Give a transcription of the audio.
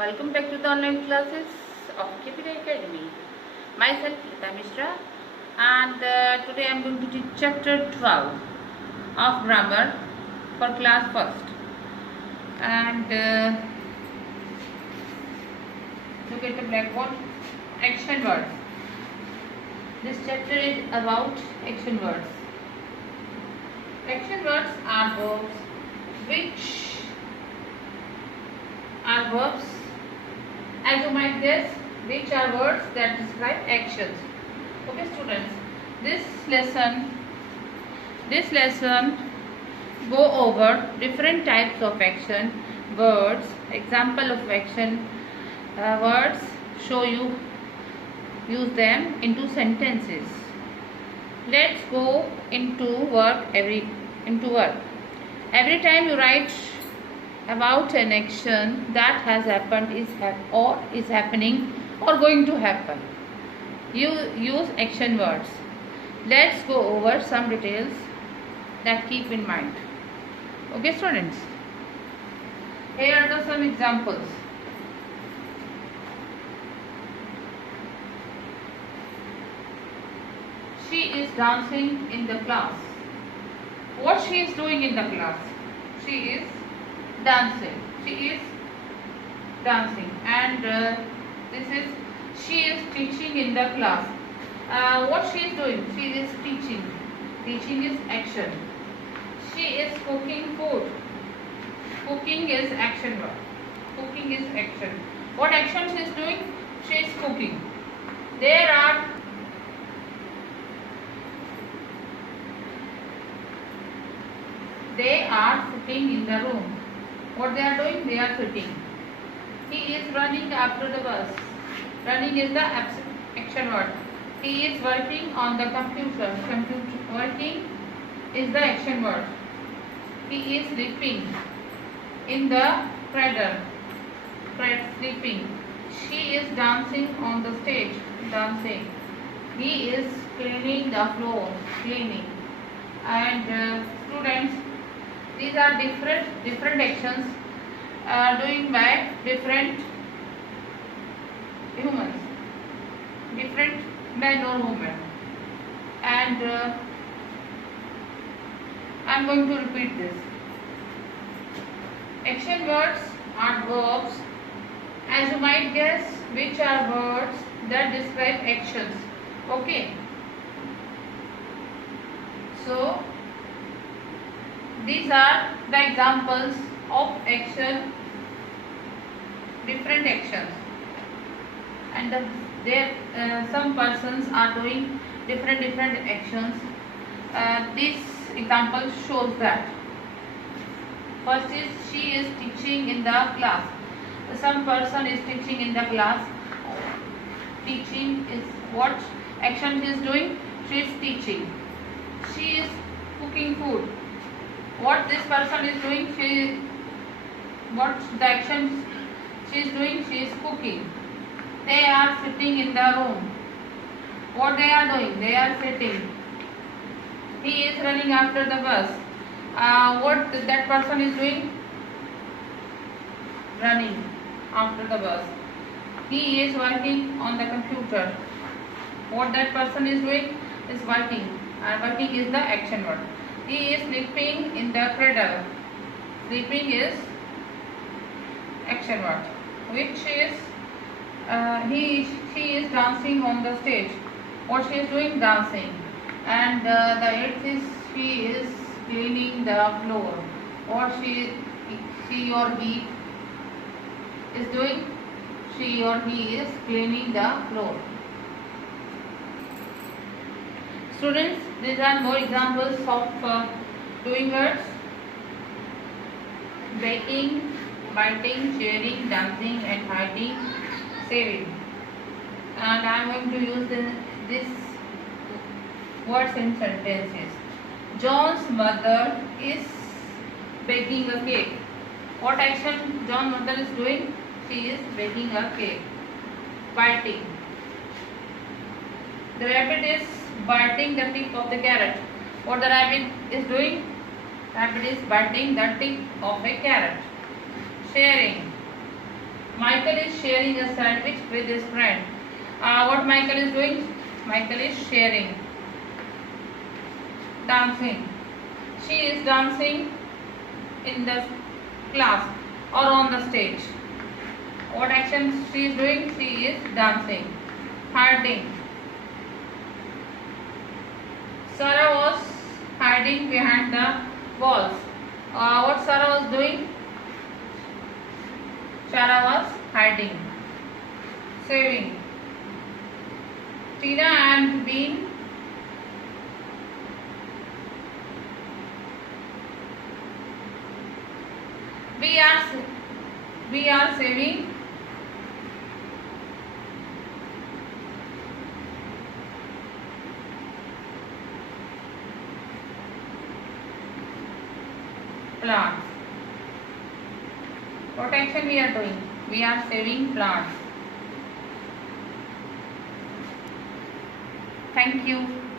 Welcome back to the online classes of KPI Academy. Myself Lita Mishra, and today I am going to teach chapter 12 of grammar for class first. And look at the blackboard. Action words. This chapter is about action words. Action words are verbs which are verbs, as you might guess, which are words that describe actions. Okay students, this lesson go over different types of action words, example of action words, show you use them into sentences. Let's go into work. Every time you write about an action that has happened, is happening or going to happen, you use action words. Let's go over some details that keep in mind. Okay students, here are some examples. She is dancing in the class. What she is doing in the class? She is dancing. And this is, she is teaching in the class. What she is doing? She is teaching. Teaching is action. She is cooking food. Cooking is action word. Cooking is action. What action she is doing? She is cooking. They are sitting in the room. What they are doing? They are sitting. He is running after the bus. Running is the action word. He is working on the computer. Working is the action word. He is sleeping in the cradle. Sleeping. She is dancing on the stage. Dancing. He is cleaning the floor. Cleaning. And students, these are different actions doing by different humans, different men or women. And I am going to repeat this. Action words are verbs, as you might guess, which are words that describe actions. Okay. So these are the examples of action, different actions, and some persons are doing different actions. This example shows that. First is, she is teaching in the class. Some person is teaching in the class. Teaching is what action she is doing? She is teaching. She is cooking food. What this person is doing? What the action she is doing? She is cooking. They are sitting in the room. What they are doing? They are sitting. He is running after the bus. What that person is doing? Running after the bus. He is working on the computer. What that person is doing? Is working. And working is the action word. He is sleeping in the cradle. Sleeping is action word. Which is she is dancing on the stage. What she is doing? Dancing. And the eighth is, she is cleaning the floor. What she or he is doing? She or he is cleaning the floor. Students, these are more examples of doing words: baking, biting, cheering, dancing, and hiding, saving. And I am going to use this words in sentences. John's mother is baking a cake. What action John's mother is doing? She is baking a cake. Biting. The rabbit is biting the tip of the carrot. What the rabbit is doing? Rabbit is biting the tip of a carrot. Sharing. Michael is sharing a sandwich with his friend. What Michael is doing? Michael is sharing. Dancing. She is dancing in the class or on the stage. What action she is doing? She is dancing. Hiding. Sarah was hiding behind the walls. What Sarah was doing? Sarah was hiding. Saving. Tina and Bean we are saving plants. What action we are doing? We are saving plants. Thank you.